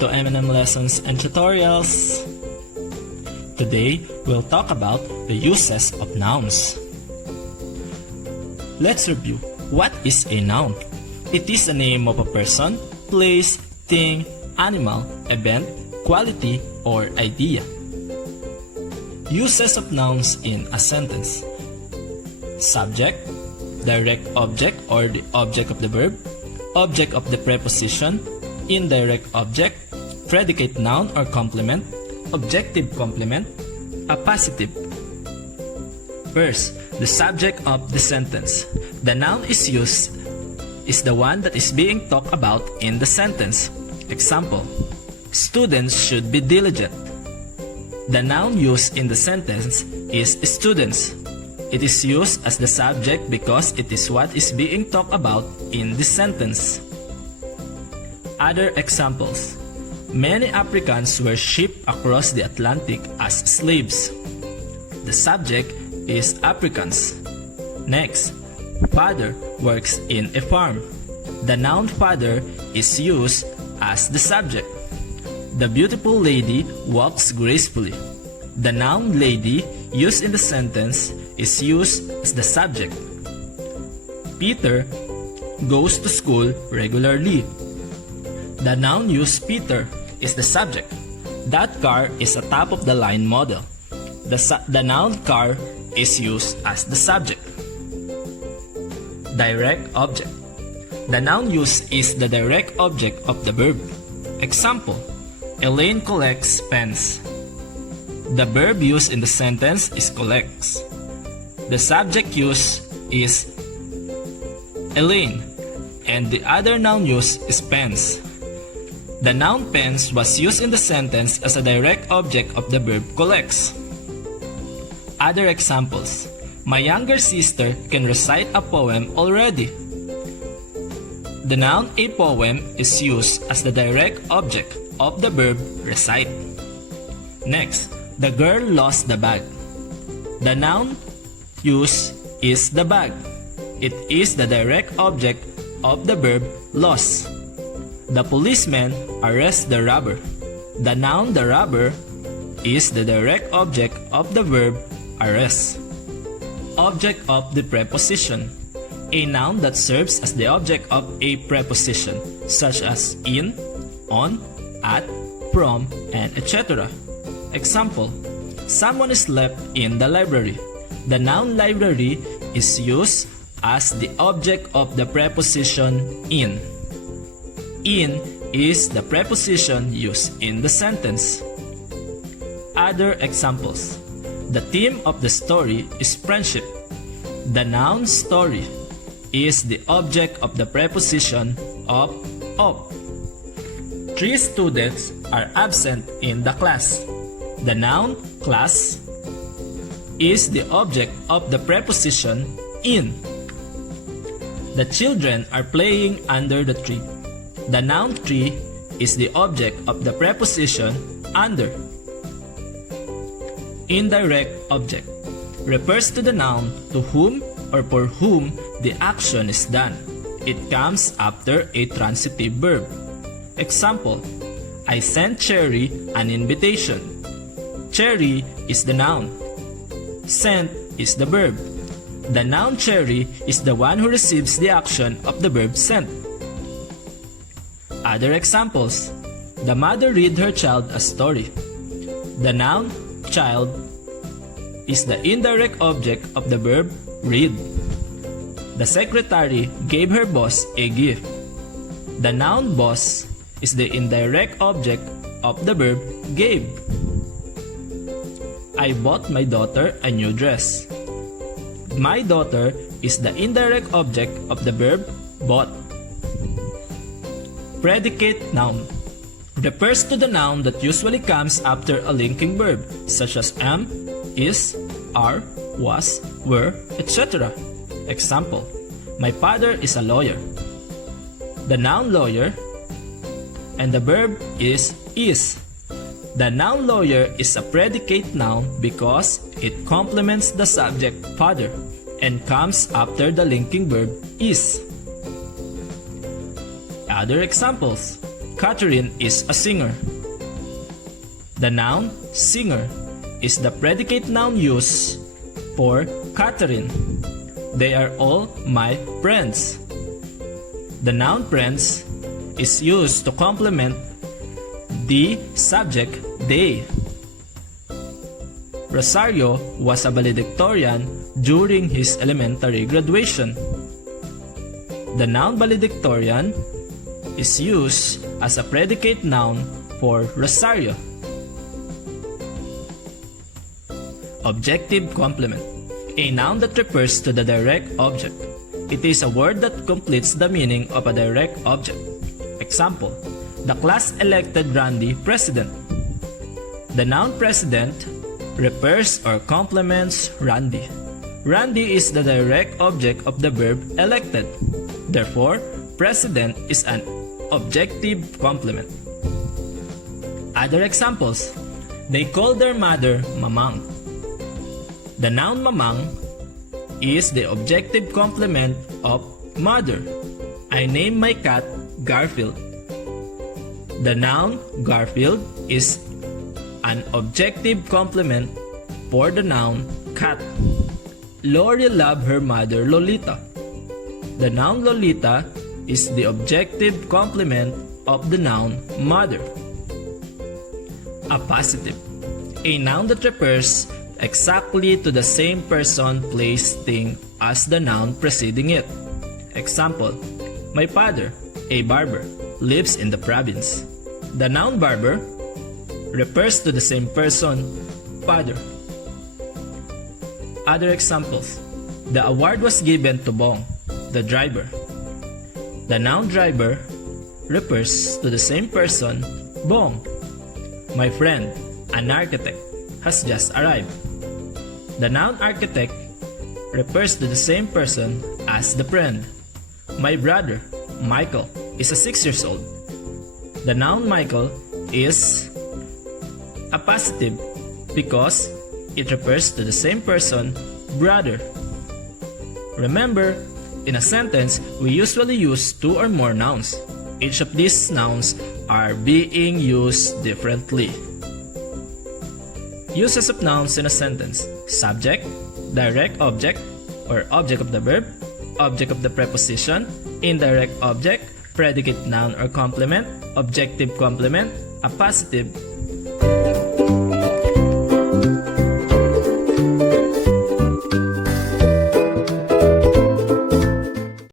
to MNM lessons and tutorials. Today, we'll talk about the uses of nouns. Let's review. What is a noun? It is a name of a person, place, thing, animal, event, quality, or idea. Uses of nouns in a sentence. Subject, direct object or the object of the verb, object of the preposition, indirect object, predicate noun or complement, objective complement, appositive. First, the subject of the sentence. The noun is the one that is being talked about in the sentence. Example, students should be diligent. The noun used in the sentence is students. It is used as the subject because it is what is being talked about in the sentence. Other examples. Many Africans were shipped across the Atlantic as slaves. The subject is Africans. Next, father works in a farm. The noun father is used as the subject. The beautiful lady walks gracefully. The noun lady used in the sentence is used as the subject. Peter goes to school regularly. The noun used Peter is the subject. That car is a top-of-the-line model. The noun car is used as the subject. Direct object. The noun used is the direct object of the verb. Example, Elaine collects pens. The verb used in the sentence is collects. The subject used is Elaine, and the other noun used is pens. The noun pens was used in the sentence as a direct object of the verb collects. Other examples. My younger sister can recite a poem already. The noun a poem is used as the direct object of the verb recite. Next, the girl lost the bag. The noun used is the bag. It is the direct object of the verb lost. The policeman arrests the robber. The noun the robber is the direct object of the verb arrest. Object of the preposition. A noun that serves as the object of a preposition, such as in, on, at, from, and etc. Example, someone is left in the library. The noun library is used as the object of the preposition in. In is the preposition used in the sentence. Other examples. The theme of the story is friendship. The noun story is the object of the preposition of. 3 students are absent in the class. The noun class is the object of the preposition in. The children are playing under the tree. The noun tree is the object of the preposition under. Indirect object refers to the noun to whom or for whom the action is done. It comes after a transitive verb. Example, I sent Cherry an invitation. Cherry is the noun. Sent is the verb. The noun Cherry is the one who receives the action of the verb sent. Other examples. The mother read her child a story. The noun child is the indirect object of the verb read. The secretary gave her boss a gift. The noun boss is the indirect object of the verb gave. I bought my daughter a new dress. My daughter is the indirect object of the verb bought. Predicate noun refers to the noun that usually comes after a linking verb, such as am, is, are, was, were, etc. Example, my father is a lawyer. The noun lawyer and the verb is. The noun lawyer is a predicate noun because it complements the subject father and comes after the linking verb is. Other examples. Catherine is a singer. The noun singer is the predicate noun used for Catherine. They are all my friends. The noun friends is used to complement the subject they. Rosario was a valedictorian during his elementary graduation. The noun valedictorian is used as a predicate noun for Rosario. Objective complement. A noun that refers to the direct object. It is a word that completes the meaning of a direct object. Example, the class elected Randy president. The noun president refers or complements Randy. Randy is the direct object of the verb elected. Therefore, president is an objective complement. Other examples, they call their mother Mamang. The noun mamang is the objective complement of mother. I name my cat Garfield. The noun Garfield is an objective complement for the noun cat. Lori loved her mother Lolita. The noun Lolita is the objective complement of the noun mother. Appositive. A noun that refers exactly to the same person, place, thing as the noun preceding it. Example, my father, a barber, lives in the province. The noun barber refers to the same person, father. Other examples, the award was given to Bong, the driver. The noun driver refers to the same person, Bong. My friend, an architect, has just arrived. The noun architect refers to the same person as the friend. My brother, Michael, is 6 years old. The noun Michael is appositive because it refers to the same person, brother. Remember, in a sentence, we usually use 2 or more nouns. Each of these nouns are being used differently. Uses of nouns in a sentence: subject, direct object or object of the verb, object of the preposition, indirect object, predicate noun or complement, objective complement, appositive,